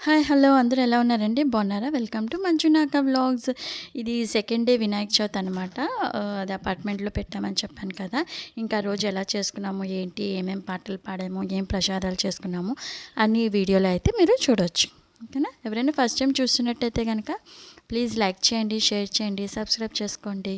Hi hello అందరూ ఎలా ఉన్నారండి? బాగున్నారా? Welcome to Manjunaka vlogs. ఇది సెకండ్ డే వినాయక చవితి అనమాట. అది అపార్ట్మెంట్లో పెట్టామని చెప్పాను కదా! ఇంకా ఆ రోజు ఎలా చేసుకున్నాము, ఏంటి, ఏమేం పాటలు పాడాము, ఏం ప్రసాదాలు చేసుకున్నాము అన్ని వీడియోలో అయితే మీరు చూడొచ్చు. ఓకేనా? ఎవరైనా ఫస్ట్ టైం చూస్తున్నట్టయితే కనుక ప్లీజ్ లైక్ చేయండి, షేర్ చేయండి, సబ్స్క్రైబ్ చేసుకోండి.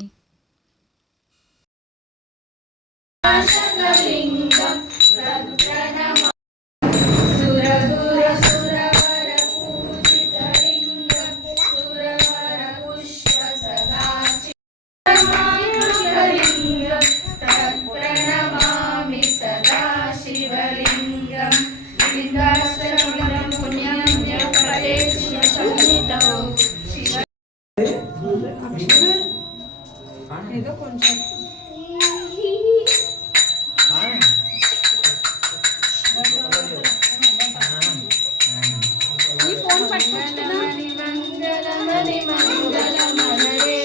ఏదో కొంచెం ఈ ఫోన్ పట్టుకోమని మంగళమని మంగళమరే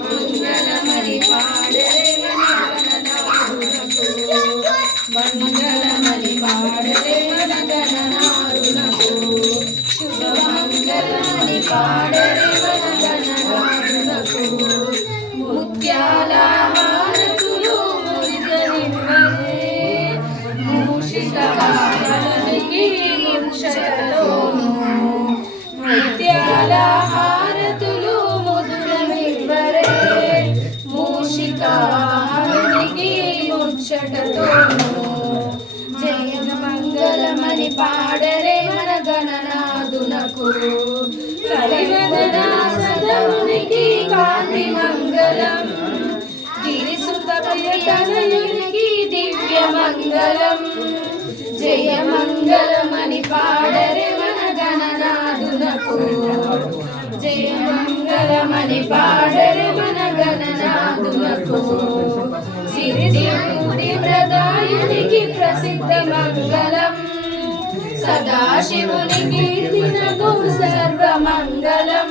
మంగళమని పాడరే మంగళమని పాడరే గణనారులకు శుభమంగళమని పాడరే గణనారులకు ముత్యాల హారతులు మురిగనివ్వరే మూషిక వాహనానికి ముక్షతలోను ముత్యాల హారతులు ముదురనివ్వరే మూషిక వాహనానికి ముక్షతలోను జయ మంగళమని పాడరే మన గణనాదునకు కలివదన సదమునికి కాంతి మంగళం గిరిసుత ప్రియతనయునికి దివ్య మంగళం జయ మంగళమని పాడరే మన గణనాదునకు జయ మంగళమని పాడరే మన గణనాదునకు సిరిదేవుడి ప్రదాయునికి ప్రసిద్ధ మంగళం సదాశివునికి దినకు సర్వమంగళం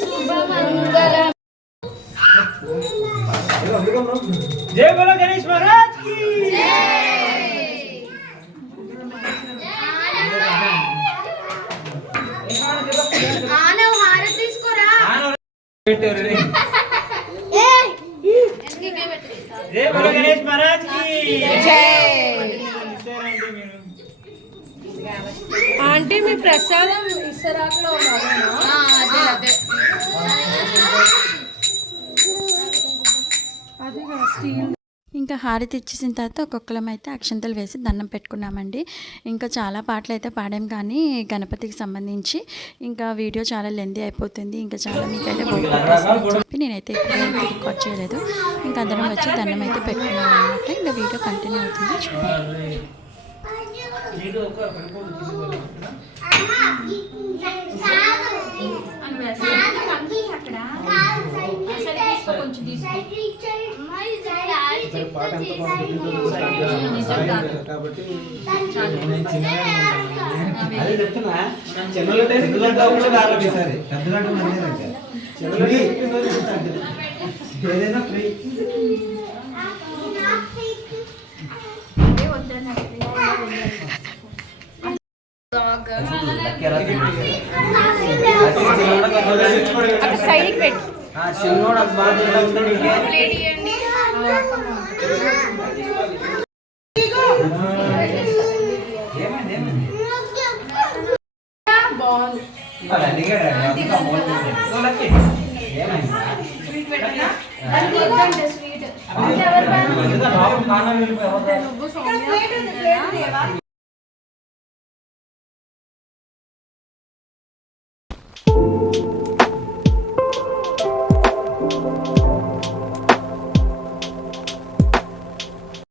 శుభమంగళం. जय बोलो गणेश महाराज की ఆనవ హారతి తీసుకోరా जय बोलो गणेश महाराज की ఆంటీ మీ ప్రసాదం ఇసరాకులో అదే ఇంకా హారతి ఇచ్చేసిన తర్వాత ఒక్కొక్కరం అయితే అక్షంతలు వేసి దండం పెట్టుకున్నామండి. ఇంకా చాలా పాటలు అయితే పాడాం, కానీ గణపతికి సంబంధించి ఇంకా వీడియో చాలా లెందీ అయిపోతుంది, ఇంకా చాలా మీకైతే చెప్పి నేనైతే ఎక్కువ రికార్డ్ చేయలేదు. ఇంకా అందరం వచ్చి దండం అయితే పెట్టుకున్నాం అనమాట. ఇంకా వీడియో కంటిన్యూ అవుతుంది, చూడండి. పాట ఎంత కాబట్టి అదే చెప్తున్నా ఏదైనా ఫ్రీ సైడ్కి పెట్టు బాగుంది.